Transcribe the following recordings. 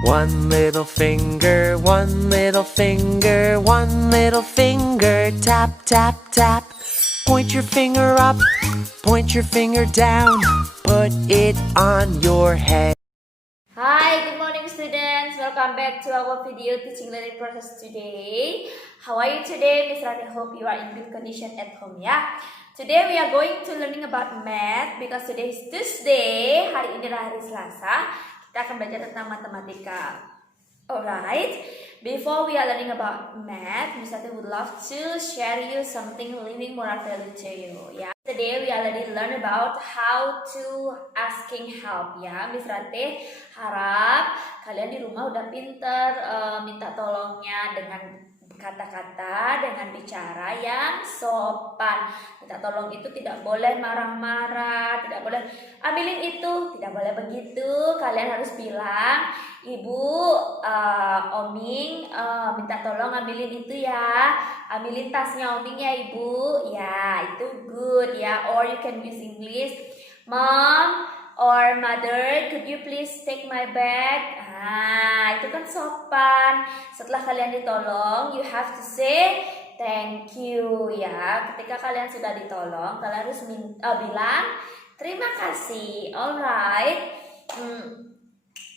One little finger, one little finger, one little finger, tap, tap, tap. Point your finger up, point your finger down, put it on your head. Hi, good morning students. Welcome back to our video teaching learning process today. How are you today? Miss Rati hope you are in good condition at home ya. Today we are going to learning about math because today is Tuesday. Hari ini adalah hari Selasa. Kita akan belajar tentang matematika. Alright, before we are learning about math, Miss Rati would love to share you something living moral value to you. Yeah. Today we already learn about how to asking help ya. Miss Rati harap kalian di rumah udah pinter minta tolongnya dengan kata-kata, dengan bicara yang sopan. Minta tolong itu tidak boleh marah-marah, tidak boleh ambilin itu, tidak boleh begitu. Kalian harus bilang, Ibu, Oming minta tolong ambilin itu ya, ambilin tasnya Oming ya Ibu. Ya, itu good ya. Or you can use English, Mom or Mother, could you please take my bag? Itu kan sopan. Setelah kalian ditolong, you have to say thank you ya. Ketika kalian sudah ditolong, kalian harus bilang terima kasih. Alright.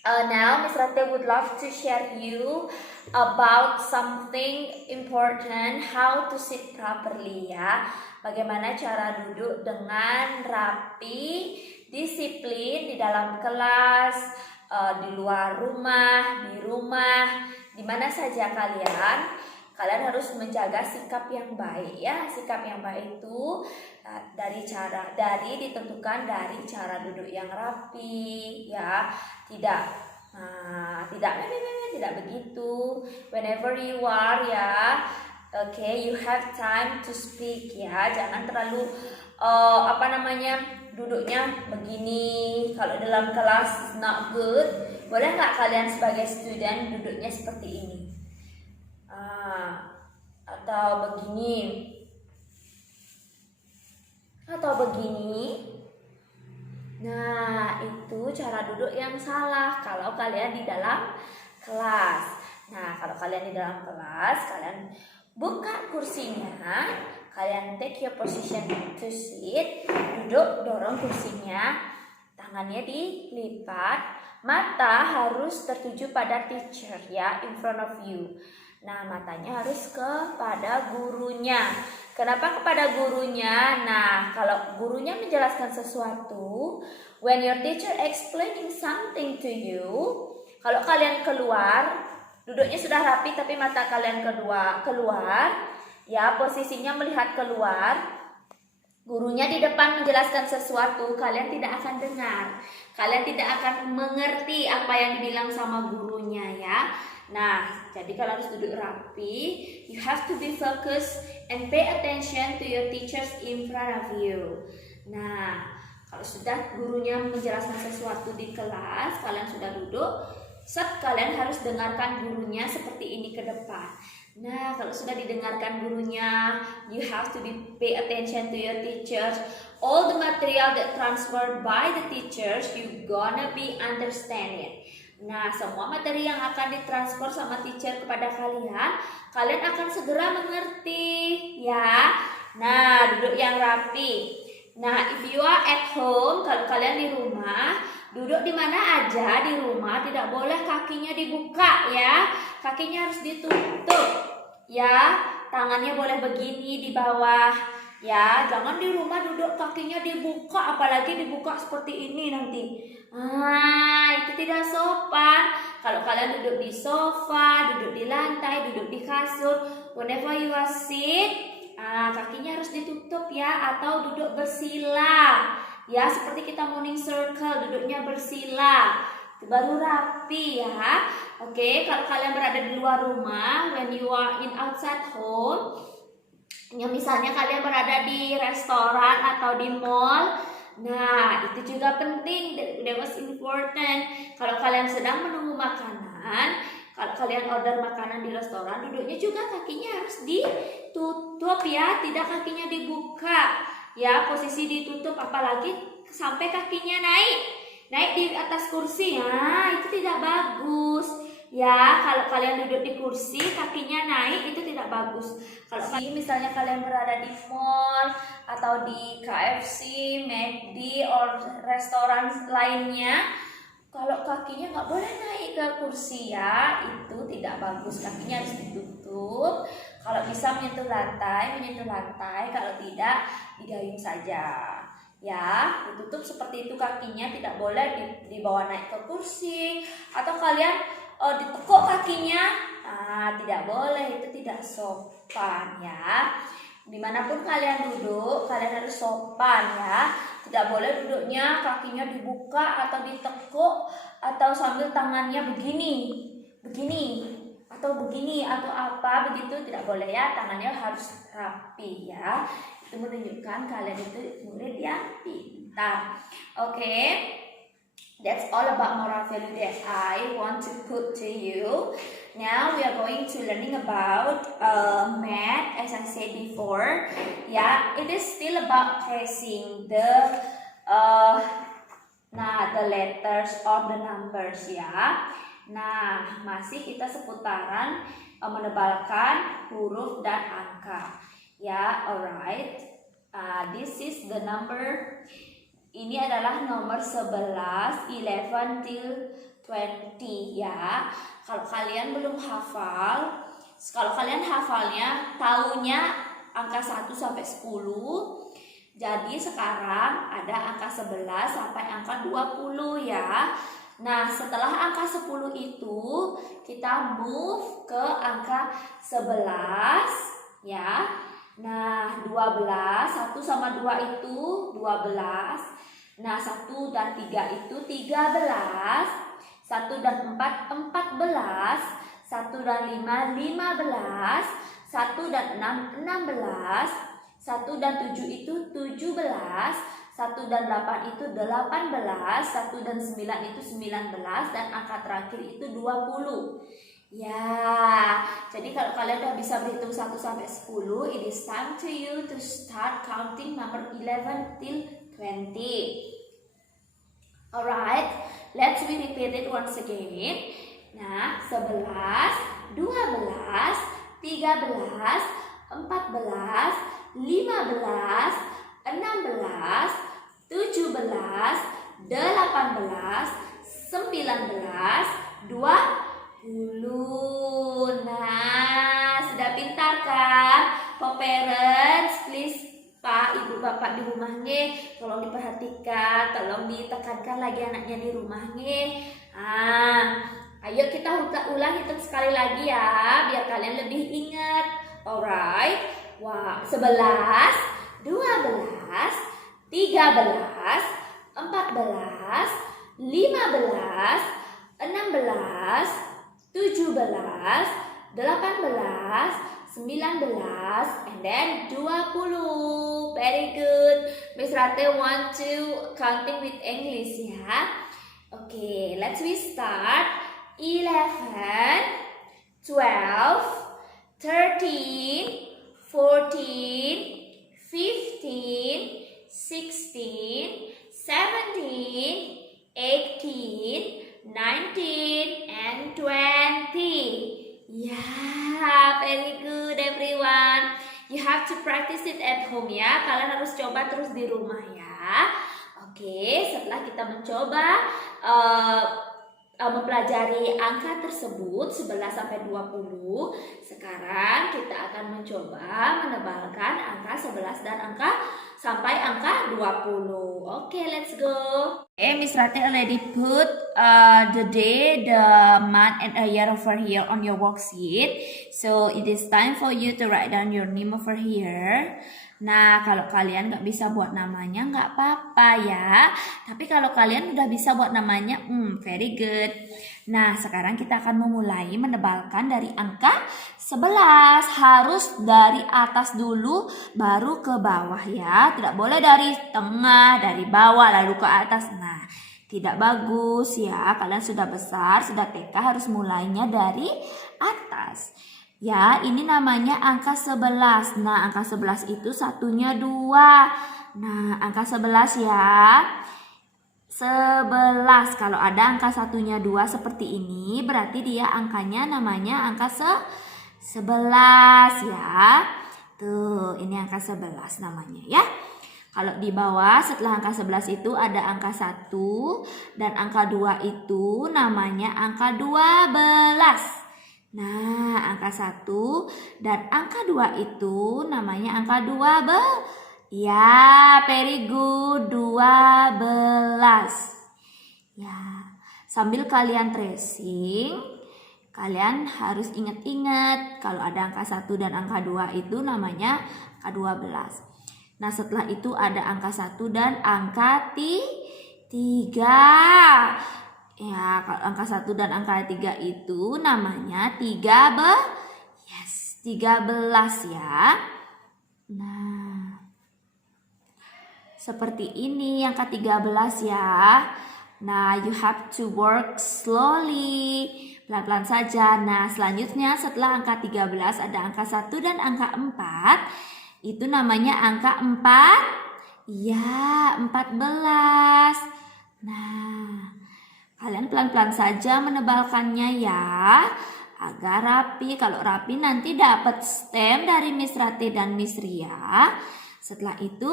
Now Miss Rati would love to share you about something important, how to sit properly ya. Bagaimana cara duduk dengan rapi, disiplin di dalam kelas, di luar rumah, di rumah, di mana saja kalian harus menjaga sikap yang baik ya. Sikap yang baik itu ditentukan dari cara duduk yang rapi ya. Tidak begitu. Whenever you are ya, okay, you have time to speak ya. Jangan terlalu duduknya begini. Kalau dalam kelas not good, boleh nggak kalian sebagai student duduknya seperti ini? Atau begini. Nah, itu cara duduk yang salah kalau kalian di dalam kelas. Nah, kalau kalian di dalam kelas, kalian buka kursinya, kalian take your position to sit, duduk, dorong kursinya, tangannya dilipat, mata harus tertuju pada teacher ya, in front of you. Nah, matanya harus kepada gurunya. Kenapa kepada gurunya? Nah, kalau gurunya menjelaskan sesuatu, when your teacher explaining something to you, kalau kalian keluar, duduknya sudah rapi tapi mata kalian keluar, ya posisinya melihat keluar, gurunya di depan menjelaskan sesuatu, kalian tidak akan dengar, kalian tidak akan mengerti apa yang dibilang sama gurunya ya. Nah, jadi kalian harus duduk rapi, you have to be focused and pay attention to your teachers in front of you. Nah, kalau sudah gurunya menjelaskan sesuatu di kelas, kalian sudah duduk, kalian harus dengarkan gurunya seperti ini ke depan. Nah, kalau sudah didengarkan gurunya, you have to pay attention to your teachers. All the material that transferred by the teachers, you gonna be understand it. Nah, semua materi yang akan ditransfer sama teacher kepada kalian akan segera mengerti ya. Nah, duduk yang rapi. Nah, if you are at home, kalau kalian di rumah, duduk di mana aja di rumah, tidak boleh kakinya dibuka ya. Kakinya harus ditutup ya. Tangannya boleh begini di bawah ya. Jangan di rumah duduk kakinya dibuka, apalagi dibuka seperti ini nanti. Itu tidak sopan. Kalau kalian duduk di sofa, duduk di lantai, duduk di kasur, whenever you are sit, kakinya harus ditutup ya, atau duduk bersila. Ya, seperti kita morning circle, duduknya bersila. Itu baru rapi ya. Oke, kalau kalian berada di luar rumah, when you are in outside home, ya misalnya kalian berada di restoran atau di mall, nah itu juga penting, that was important. Kalau kalian sedang menunggu makanan, kalau kalian order makanan di restoran, duduknya juga kakinya harus ditutup ya, tidak kakinya dibuka ya, posisi ditutup, apalagi sampai kakinya naik di atas kursi ya, itu tidak bagus. Ya, kalau kalian duduk di kursi, kakinya naik itu tidak bagus. Kalau misalnya kalian berada di mall atau di KFC, McD, or restoran lainnya, kalau kakinya nggak boleh naik ke kursi ya, itu tidak bagus. Kakinya harus ditutup. Kalau bisa menyentuh lantai. Kalau tidak, digayung saja. Ya, ditutup seperti itu kakinya, tidak boleh dibawa naik ke kursi. Atau kalian ditekuk kakinya, tidak boleh, itu tidak sopan ya. Dimanapun kalian duduk, kalian harus sopan ya. Tidak boleh duduknya kakinya dibuka atau ditekuk atau sambil tangannya begini atau apa begitu, tidak boleh ya. Tangannya harus rapi ya. Itu menunjukkan kalian itu murid yang pintar. Oke. That's all about moral value that I want to put to you. Now we are going to learning about math, as I said before. Yeah, it is still about tracing the letters or the numbers ya. Nah, masih kita seputaran menebalkan huruf dan angka. Ya, alright. This is the number. Ini adalah nomor 11, 11 till 20 ya. Kalau kalian belum hafal, kalau kalian hafalnya, tahunya angka 1 sampai 10. Jadi sekarang ada angka 11 sampai angka 20 ya. Nah, setelah angka 10 itu, kita move ke angka 11 ya. Nah, 12, 1 sama 2 itu 12. Nah, 1 dan 3 itu 13, 1 dan 4, 14, 1 dan 5, 15, 1 dan 6, 16, 1 dan 7 itu 17, 1 dan 8 itu 18, 1 dan 9 itu 19, dan angka terakhir itu 20. Ya, jadi kalau kalian udah bisa berhitung 1 sampai 10, it is time to you to start counting number 11 till 20. Alright, let's repeat it once again. Nah, 11, 12, 13, 14, 15, 16, 17, 18, 19, 20. Nah, sudah pintar kan? For parents, please, Pak, Ibu, Bapak di rumahnya, tolong diperhatikan, tolong ditekankan lagi anaknya di rumahnya. Ayo kita ulang hitung sekali lagi ya, biar kalian lebih ingat. Alright. Wah, 11, 12, 13, 14, 15, 16, 17, 18, 19, and then 20. Very good. Miss Rate want to counting with English ya. Okay, let's start. 11, 12, 13, 14, 15, 16, 17, 18, 19, and 20. Yeah, very good everyone. You have to practice it at home ya. Kalian harus coba terus di rumah ya. Oke, setelah kita mencoba mempelajari angka tersebut 11 sampai 20, sekarang kita akan mencoba menebalkan angka 11 dan angka sampai angka 20. Oke, let's go. Miss Rati already put the day, the month, and a year over here on your worksheet. So it is time for you to write down your name over here. Nah, kalau kalian nggak bisa buat namanya nggak apa-apa ya. Tapi kalau kalian udah bisa buat namanya, very good. Nah, sekarang kita akan memulai menebalkan dari angka 11. Harus dari atas dulu baru ke bawah ya. Tidak boleh dari tengah, dari bawah lalu ke atas. Nah, tidak bagus ya. Kalian sudah besar, sudah TK, harus mulainya dari atas. Ya, ini namanya angka 11. Nah, angka 11 itu satunya 2. Nah, angka 11 ya. 11. Kalau ada angka satunya 2 seperti ini, berarti dia angkanya namanya angka 11 ya. Tuh, ini angka 11 namanya ya. Kalau di bawah setelah angka 11 itu ada angka 1 dan angka 2 itu namanya angka 12. Nah, angka 1 dan angka 2 itu namanya angka 12. Ya, very good. 12. Ya, sambil kalian tracing, kalian harus ingat-ingat kalau ada angka 1 dan angka 2 itu namanya angka 12. Nah, setelah itu ada angka 1 dan angka 3. Ya, kalau angka 1 dan angka 3 itu namanya 13 ya. Nah, seperti ini yang ke-13 ya. Nah, you have to work slowly. Pelan-pelan saja. Nah, selanjutnya setelah angka 13 ada angka 1 dan angka 4. Itu namanya angka 4. Ya, 14. Nah, kalian pelan-pelan saja menebalkannya ya. Agar rapi. Kalau rapi nanti dapat stem dari Miss Rati dan Miss Ria. Setelah itu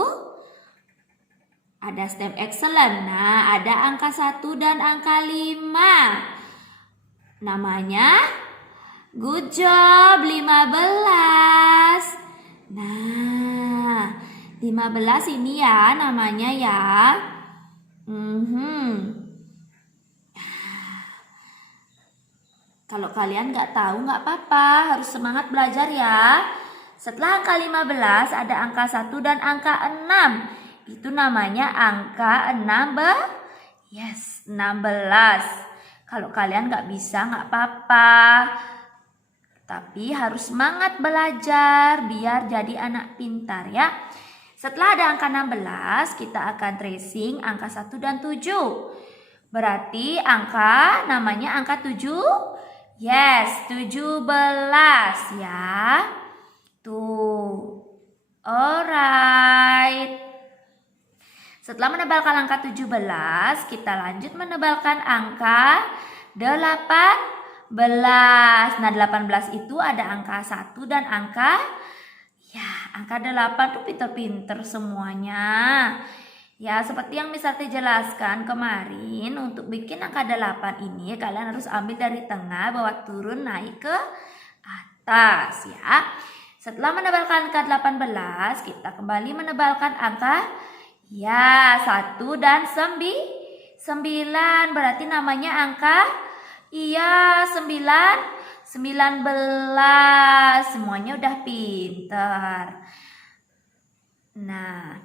ada stem excellent. Nah, ada angka 1 dan angka 5. Namanya good job 15. Nah, 15 ini ya namanya ya. Kalau kalian nggak tahu nggak apa-apa, harus semangat belajar ya. Setelah angka 15 ada angka 1 dan angka 6. Itu namanya angka 16. Kalau kalian nggak bisa nggak apa-apa. Tapi harus semangat belajar biar jadi anak pintar ya. Setelah ada angka 16, kita akan tracing angka 1 dan 7. Berarti angka namanya angka 7. Yes, 17 ya. Tuh. Alright. Setelah menebalkan angka 17, kita lanjut menebalkan angka 18. Nah, 18 itu ada angka 1 dan angka 8 tuh pinter-pinter semuanya. Ya, seperti yang Miss Rati jelaskan kemarin, untuk bikin angka 8 ini kalian harus ambil dari tengah, bawa turun, naik ke atas ya. Setelah menebalkan angka 18, kita kembali menebalkan angka 1 dan 9. Berarti namanya angka 19. Semuanya udah pinter. Nah,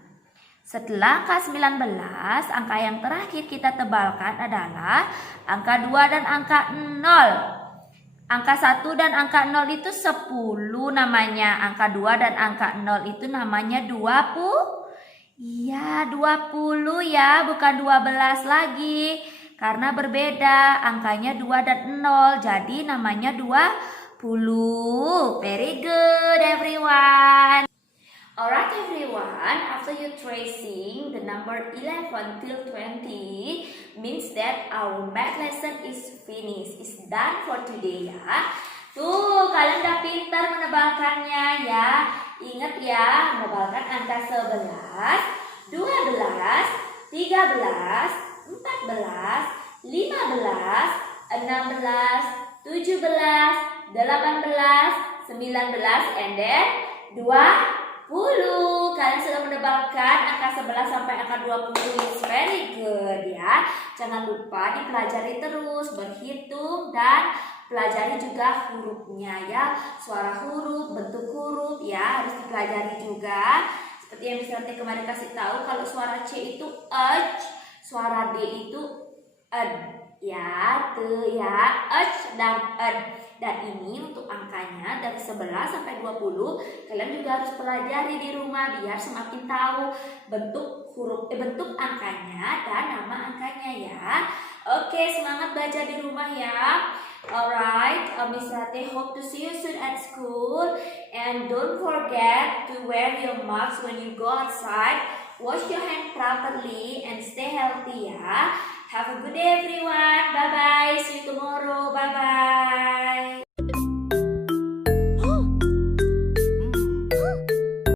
setelah angka 19, angka yang terakhir kita tebalkan adalah angka 2 dan angka 0. Angka 1 dan angka 0 itu 10 namanya. Angka 2 dan angka 0 itu namanya 20. Iya, 20 ya, bukan 12 lagi. Karena berbeda, angkanya 2 dan 0. Jadi namanya 20. Very good everyone. Alright everyone, after you tracing the number 11 till 20 means that our math lesson is finished, is done for today ya. Tuh, kalian udah pintar menebalkannya ya. Ingat ya, menebalkan angka 11, 12, 13, 14, 15, 16, 17, 18, 19, and then 20. Kalian sudah menebalkan angka 11 sampai angka 20. It's very good ya. Jangan lupa dipelajari terus, berhitung dan pelajari juga hurufnya ya. Suara huruf, bentuk huruf ya harus dipelajari juga. Seperti yang misalnya kemarin kasih tahu, kalau suara C itu ej, suara D itu ed ya, tuh ya, ej dan ed. Dan ini untuk angkanya dari 11 sampai 20. Kalian juga harus pelajari di rumah biar semakin tahu bentuk huruf, bentuk angkanya dan nama angkanya ya. Oke, semangat belajar di rumah ya. Alright, Miss Rati hope to see you soon at school. And don't forget to wear your mask when you go outside. Wash your hand properly and stay healthy ya. Have a good day everyone. Bye bye. See you tomorrow. Bye bye.